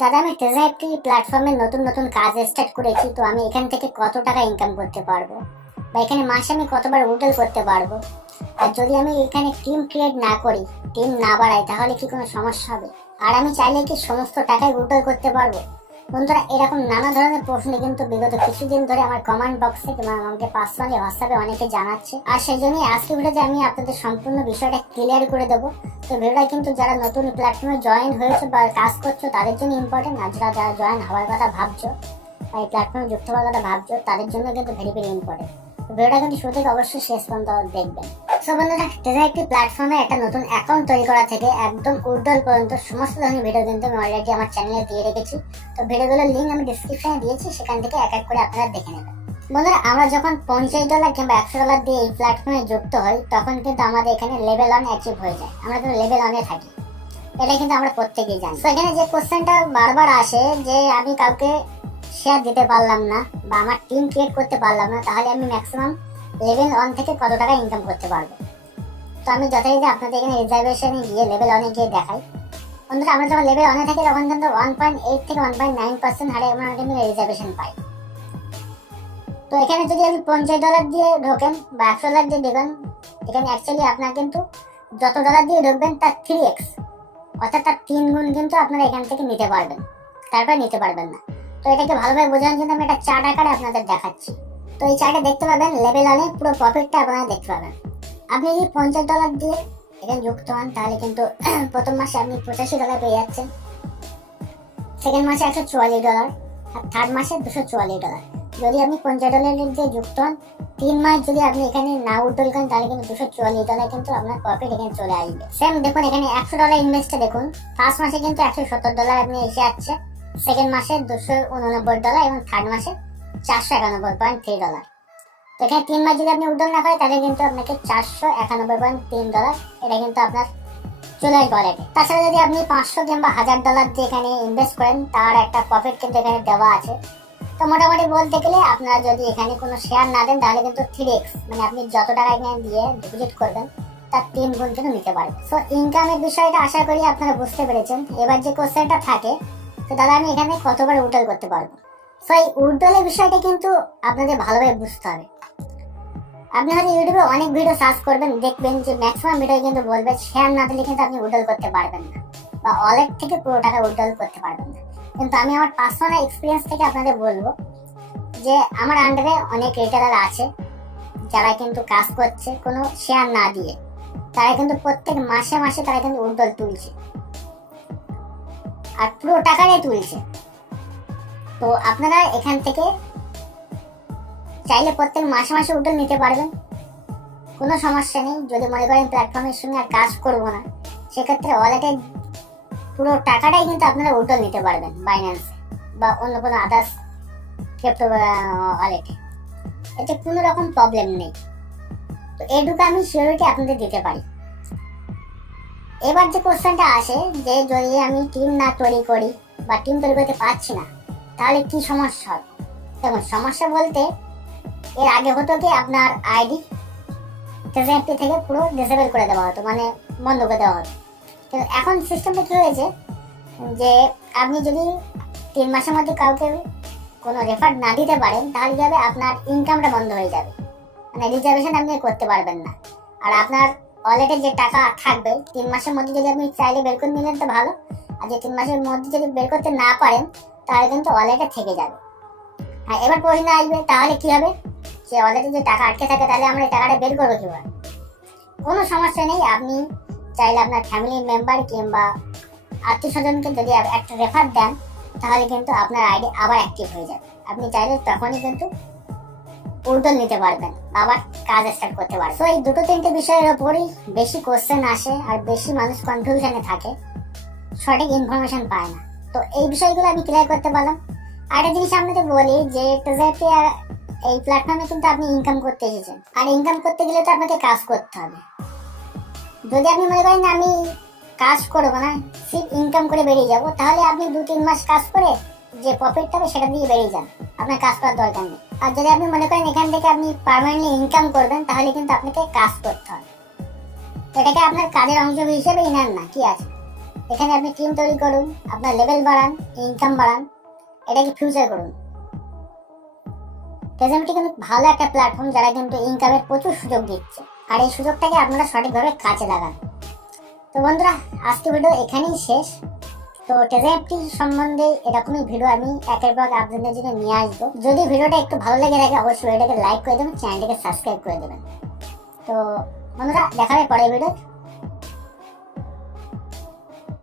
দাদা, আমি টেজা একটি প্ল্যাটফর্মে নতুন নতুন কাজ স্টার্ট করেছি, তো আমি এখান থেকে কত টাকা ইনকাম করতে পারব? বা এখানে মাসে আমি কতবার উডেল করতে পারব? আর যদি আমি এখানে টিম ক্রিয়েট না করি টিম না বাড়াই, তাহলে কি কোনো সমস্যা হবে? আর আমি চাইলে কি সমস্ত টাকায় উডেল করতে পারব? বন্ধুরা, এরকম নানা ধরনের প্রশ্ন কিন্তু বিগত কিছুদিন ধরে আমার কমেন্ট বক্সে কিংবা আমাকে পার্সোনালি হোয়াটসঅ্যাপে অনেকে জানাচ্ছে। আর সেই জন্যই আজকে ভিডিওতে আমি আপনাদের সম্পূর্ণ বিষয়টা ক্লিয়ার করে দেবো। তো ভিডিওটা কিন্তু যারা নতুন প্ল্যাটফর্মে জয়েন হয়েছে বা কাজ করছ, তাদের জন্য ইম্পর্টেন্ট আর যারা যারা জয়েন হওয়ার কথা ভাবছ বা এই প্ল্যাটফর্মে যুক্ত হওয়ার কথা ভাবছ, তাদের জন্য কিন্তু ভেরি ভেরি ইম্পর্টেন্ট ভিডিওটা কিন্তু শুরু থেকে অবশ্যই শেষ পর্যন্ত দেখবেন। সো বন্ধুরা টেজা একটি প্ল্যাটফর্মে একটা নতুন অ্যাকাউন্ট তৈরি করা থেকে একদম উর্দল পর্যন্ত সমস্ত ধরনের ভিডিও কিন্তু আমি অলরেডি আমার চ্যানেলে দিয়ে রেখেছি। তো ভিডিওগুলোর লিঙ্ক আমি ডিসক্রিপশনে দিয়েছি, সেখান থেকে এক এক করে আপনারা দেখে নেবেন। বন্ধুরা, আমরা যখন পঞ্চাশ ডলার কিংবা একশো ডলার দিয়ে এই প্ল্যাটফর্মে যুক্ত হই, তখন কিন্তু আমাদের এখানে লেভেল অন অ্যাচিভ হয়ে যায়। আমরা কিন্তু লেভেল অনে থাকি। এটা কিন্তু আমরা প্রত্যেকেই জানি। তো এখানে যে কোশ্চেনটা বারবার আসে যে আমি কাউকে শেয়ার দিতে পারলাম না বা আমার টিম ক্রিয়েট করতে পারলাম না, তাহলে আমি ম্যাক্সিমাম লেভেল অন থেকে কত টাকা ইনকাম করতে পারব? তো আমি যথারীতি আপনাদের এখানে রিজার্ভেশনে গিয়ে লেভেল অনে গিয়ে দেখাই। বন্ধুরা আমরা যখন লেভেল অনে থাকি, তখন কিন্তু ওয়ান পয়েন্ট এইট থেকে ওয়ান পয়েন্ট নাইন পার্সেন্ট হারে আমরা কিন্তু রিজার্ভেশন পাই। তো এখানে যদি আপনি পঞ্চাশ ডলার দিয়ে ঢোকেন বা একশো ডলার দিয়ে ঢোকেন, এখানে অ্যাকচুয়ালি আপনার কিন্তু যত ডলার দিয়ে ঢুকবেন, তার থ্রি এক্স অর্থাৎ তার তিন গুণ কিন্তু আপনারা এখান থেকে নিতে পারবেন। তারপরে নিতে পারবেন না। তো এটাকে ভালোভাবে বোঝানোর জন্য আমি একটা চার্ট আকারে আপনাদের দেখাচ্ছি। তো এই চার্টে দেখতে পাবেন লেভেল অনে পুরো প্রফিটটা আপনারা দেখতে পাবেন। আপনি যদি পঞ্চাশ ডলার দিয়ে এখানে যুক্ত হন, তাহলে কিন্তু প্রথম মাসে আপনি পঁচাশি ডলার পেয়ে যাচ্ছেন। সেকেন্ড মাসে একশো চুয়াল্লিশ ডলার আর থার্ড মাসে দুশো চুয়াল্লিশ ডলার যদি আপনি পঞ্চাশ ডলার দিয়ে যুক্ত হন, তিন মাস যদি আপনি এখানে না উড্ডল করেন, তাহলে কিন্তু দুশো চুয়াল্লিশ ডলার কিন্তু আপনার প্রফিট এখানে চলে আসবে। সেম দেখুন, এখানে একশো ডলার ইনভেস্টে দেখুন ফার্স্ট মাসে কিন্তু একশো সত্তর ডলার আপনি এসে যাচ্ছে সেকেন্ড মাসে দুশো উননব্বই ডলার এবং থার্ড মাসে চারশো একানব্বই পয়েন্ট থ্রি ডলার তো এখানে তিন মাস যদি আপনি উড্ডল না করেন, তাহলে কিন্তু আপনাকে চারশো একানব্বই পয়েন্ট তিন ডলার এটা কিন্তু আপনার চলে আসবে ওয়ালেটে তাছাড়া যদি আপনি পাঁচশো কিংবা হাজার ডলার দিয়ে এখানে ইনভেস্ট করেন, তার একটা প্রফিট কিন্তু এখানে দেওয়া আছে। তো মোটামুটি বলতে গেলে আপনারা যদি এখানে কোনো শেয়ার না দেন, তাহলে কিন্তু থ্রি মানে আপনি যত টাকা এখানে দিয়ে ডিপোজিট করবেন, তার তিন গুণ কিন্তু নিতে পারবেন। সো ইনকামের বিষয়টা আশা করি আপনারা বুঝতে পেরেছেন। এবার যে কোশ্চেনটা থাকে, তো দাদা আমি এখানে কতবার উডল করতে পারব? সো এই উডলের বিষয়টা কিন্তু আপনাদের ভালোভাবে বুঝতে হবে। আপনি হয়তো ইউটিউবে অনেক ভিডিও সার্চ করবেন, দেখবেন যে ম্যাক্সিমাম ভিডিও কিন্তু বলবে শেয়ার না দিলে কিন্তু আপনি উডল করতে পারবেন না। বা ওয়ালেট থেকে পুরো টাকা উডল করতে পারবেন না। কিন্তু আমি আমার পার্সোনাল এক্সপিরিয়েন্স থেকে আপনাদের বলব যে আমার আন্ডারে অনেক রিটেলার আছে, যারা কিন্তু কাজ করছে কোনো শেয়ার না দিয়ে। তারা কিন্তু প্রত্যেক মাসে মাসে তারা কিন্তু উডল তুলছে। আর পুরো টাকাটাই তুলছে। তো আপনারা এখান থেকে চাইলে প্রত্যেক মাসে মাসে উডল নিতে পারবেন। কোনো সমস্যা নেই, যদি মনে করেন প্ল্যাটফর্মের সঙ্গে আর কাজ করব না, সেক্ষেত্রে ওয়ালেটে পুরো টাকাটাই কিন্তু আপনারা উডল নিতে পারবেন বাইন্যান্সে বা অন্য কোনো আদার্স ক্রিপ্টো ওয়ালেটে এতে কোনো রকম প্রবলেম নেই। তো এইটুকু আমি সিওরিটি আপনাদের দিতে পারি। এবার যে কোশ্চেনটা আসে, যে যদি আমি টিম না তৈরি করি বা টিম তৈরি করতে পারছি না তাহলে কি সমস্যা হবে? দেখুন, সমস্যা বলতে এর আগে হতো কি, আপনার আইডি ট্রেজারি থেকে পুরো ডিসেবল করে দেওয়া হতো মানে বন্ধ করে দেওয়া হতো। কিন্তু এখন সিস্টেমটা কি হয়েছে, যে আপনি যদি তিন মাসের মধ্যে কাউকে কোনো রেফার না দিতে পারেন, তাহলে হবে? আপনার ইনকামটা বন্ধ হয়ে যাবে। মানে রিজার্ভেশন আপনি করতে পারবেন না। আর আপনার ওয়ালেটে যে টাকা থাকবে, তিন মাসের মধ্যে যদি আপনি চাইলে বের করে নিলেন, তো ভালো। আর যে তিন মাসের মধ্যে যদি বের করতে না পারেন তাহলে কিন্তু ওয়ালেটে থেকে যাবে। হ্যাঁ এবার প্রশ্ন আসবে, তাহলে কি হবে? যে ওয়ালেটে যে টাকা আটকে থাকে, তাহলে আমরা এই টাকাটা বের করব কীভাবে? কোনো সমস্যা নেই, আপনি চাইলে আপনার ফ্যামিলি মেম্বার কিংবা আত্মীয় স্বজনকে যদি একটা রেফার দেন, তাহলে কিন্তু আপনার আইডি আবার অ্যাক্টিভ হয়ে যাবে। আপনি চাইলে তখনই কিন্তু উর্দল নিতে পারবেন আবার কাজ স্টার্ট করতে পারবেন। তো এই দুটো তিনটে বিষয়ের ওপরই বেশি কোশ্চেন আসে, আর বেশি মানুষ কনফিউশনে থাকে, সঠিক ইনফরমেশন পায় না। তো এই বিষয়গুলো আমি ক্লিয়ার করতে পারলাম। আর একটা জিনিস আপনাদের বলি যে টোজেপে এই প্ল্যাটফর্মে কিন্তু আপনি ইনকাম করতে এসেছেন। আর ইনকাম করতে গেলে তো আপনাকে কাজ করতে হবে। যদি আপনি মনে করেন আমি কাজ করব না সিপ ইনকাম করে বেরিয়ে যাব, তাহলে আপনি দু তিন মাস কাজ করে যে প্রফিটটা হবে সেটা দিয়ে বেরিয়ে যান। আপনার কাজ করার দরকার নেই। আর যদি আপনি মনে করেন এখান থেকে আপনি পার্মানেন্টলি ইনকাম করবেন, তাহলে কিন্তু আপনাকে কাজ করতে হবে। এটাকে আপনার কাজের অংশ হিসেবে নেন না, কি আছে? এখানে আপনি টিম তৈরি করুন, আপনার লেভেল বাড়ান ইনকাম বাড়ান, এটাকে ফিউচার করুন। টেলিগ্রামটি কিন্তু ভালো একটা প্ল্যাটফর্ম যারা কিন্তু ইনকামের প্রচুর সুযোগ দিচ্ছে, আর এই সুযোগটাকে আপনারা সঠিকভাবে কাজে লাগান। তো বন্ধুরা, আজকে ভিডিও এখানেই শেষ। তো টেলিগ্রামটি সম্বন্ধে এরকমই ভিডিও আমি একের পর আপনাদের জন্য নিয়ে আসব। যদি ভিডিওটা একটু ভালো লেগে থাকে, অবশ্যই ভিডিওটাকে লাইক করে দেবেন চ্যানেলটাকে সাবস্ক্রাইব করে দেবেন। তো বন্ধুরা দেখা হবে পরের ভিডিও